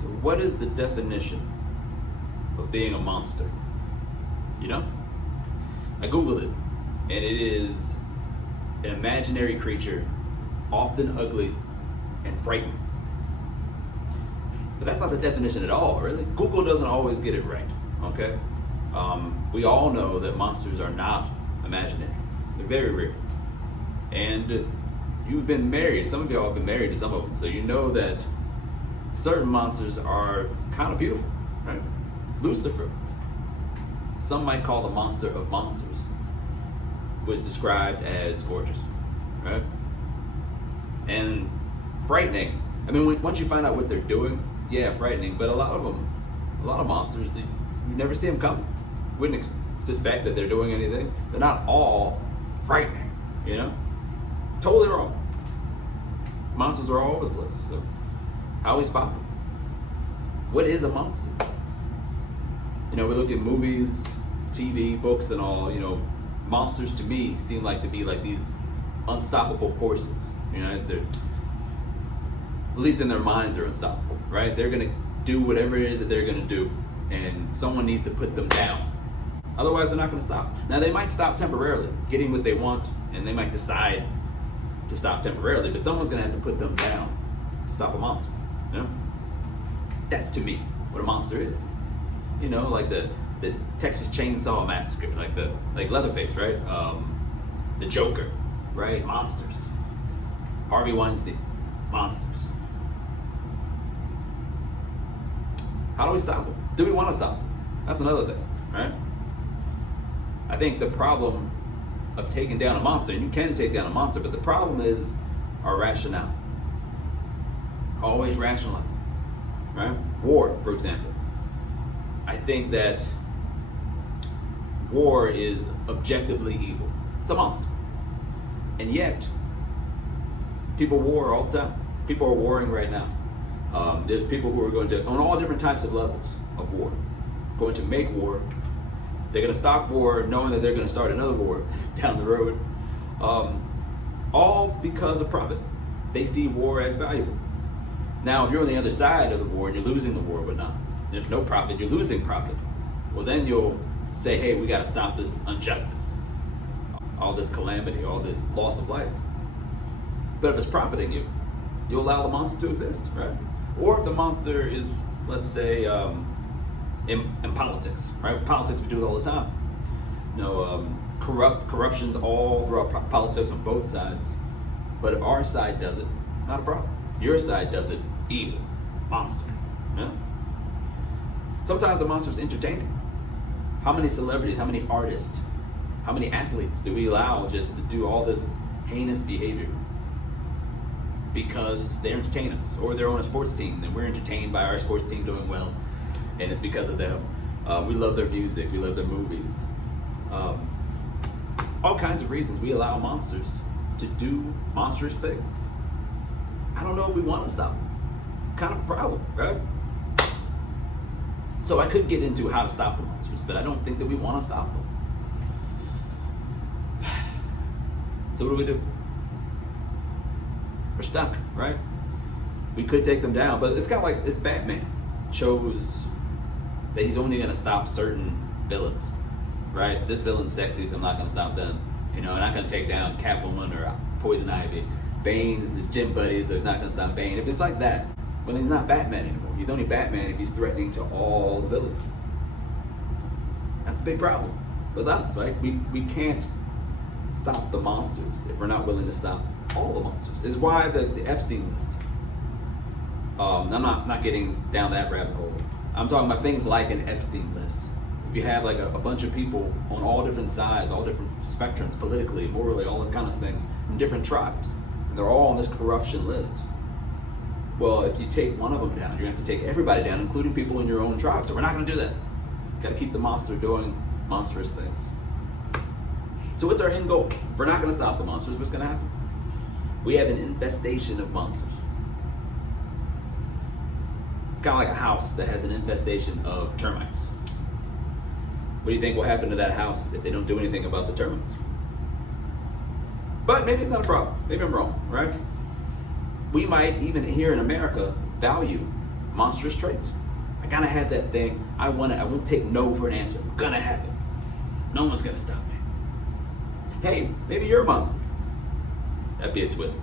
So what is the definition of being a monster? You know? I Googled it, and it is an imaginary creature, often ugly and frightening. But that's not the definition at all, really. Google doesn't always get it right, okay? We all know that monsters are not imaginary. They're very real. And you've been married, some of y'all have been married to some of them, so you know that certain monsters are kind of beautiful, right? Lucifer, some might call the monster of monsters, was described as gorgeous, right? And frightening. I mean, once you find out what they're doing, yeah, frightening, but a lot of monsters, you never see them coming. Wouldn't suspect that they're doing anything. They're not all frightening, you know? Totally wrong. Monsters are all over the place. So how we spot them? What is a monster? You know, we look at movies, TV, books, and all, you know, monsters to me seem like to be like these unstoppable forces. You know, they're, at least in their minds, they're unstoppable, right? They're gonna do whatever it is that they're gonna do, and someone needs to put them down. Otherwise, they're not gonna stop. Now, they might stop temporarily, getting what they want, and they might decide to stop temporarily, but someone's gonna have to put them down to stop a monster. You know? That's to me what a monster is. You know, like the Texas Chainsaw Massacre, like Leatherface, right? The Joker, right? Monsters. Harvey Weinstein, monsters. How do we stop them? Do we want to stop them? That's another thing, right? I think the problem of taking down a monster, and you can take down a monster, but the problem is our rationale. Always rationalize, right? War, for example. I think that war is objectively evil. It's a monster. And yet, people war all the time. People are warring right now. There's people who are going to, on all different types of levels of war, going to make war. They're going to stop war knowing that they're going to start another war down the road. All because of profit. They see war as valuable. Now, if you're on the other side of the war and you're losing the war, but not, there's no profit, you're losing profit. Well, then you'll say, hey, we got to stop this injustice, all this calamity, all this loss of life. But if it's profiting you, you'll allow the monster to exist, right? Or if the monster is, let's say, in politics, right? In politics, we do it all the time. You know, corruption's all throughout politics on both sides. But if our side does it, not a problem. Your side does it, evil, monster. Yeah? Sometimes the monster's entertaining. How many celebrities, how many artists, how many athletes do we allow just to do all this heinous behavior? Because they entertain us, or they're on a sports team, and we're entertained by our sports team doing well, and it's because of them. We love their music, we love their movies. All kinds of reasons we allow monsters to do monstrous things. I don't know if we want to stop them. It's kind of a problem, right? So I could get into how to stop the monsters, but I don't think that we want to stop them. So what do? We're stuck, right? We could take them down, but it's kind of like if Batman chose that he's only going to stop certain villains, right? This villain's sexy, so I'm not going to stop them. You know, I'm not going to take down Catwoman or Poison Ivy. Bane's his gym buddy, so he's not going to stop Bane. If it's like that, well, he's not Batman anymore. He's only Batman if he's threatening to all the villains. That's a big problem with us, right? We can't stop the monsters if we're not willing to stop all the monsters. This is why the Epstein list. I'm not getting down that rabbit hole. I'm talking about things like an Epstein list. If you have like a bunch of people on all different sides, all different spectrums, politically, morally, all those kind of things, from different tribes, and they're all on this corruption list. Well, if you take one of them down, you're going to have to take everybody down, including people in your own tribe. So we're not going to do that. Got to keep the monster doing monstrous things. So what's our end goal? If we're not going to stop the monsters, what's going to happen? We have an infestation of monsters. It's kind of like a house that has an infestation of termites. What do you think will happen to that house if they don't do anything about the termites? But maybe it's not a problem. Maybe I'm wrong, right? We might, even here in America, value monstrous traits. I gotta have that thing. I won't take no for an answer. I'm gonna have it. No one's gonna stop me. Hey, maybe you're a monster. That'd be a twist.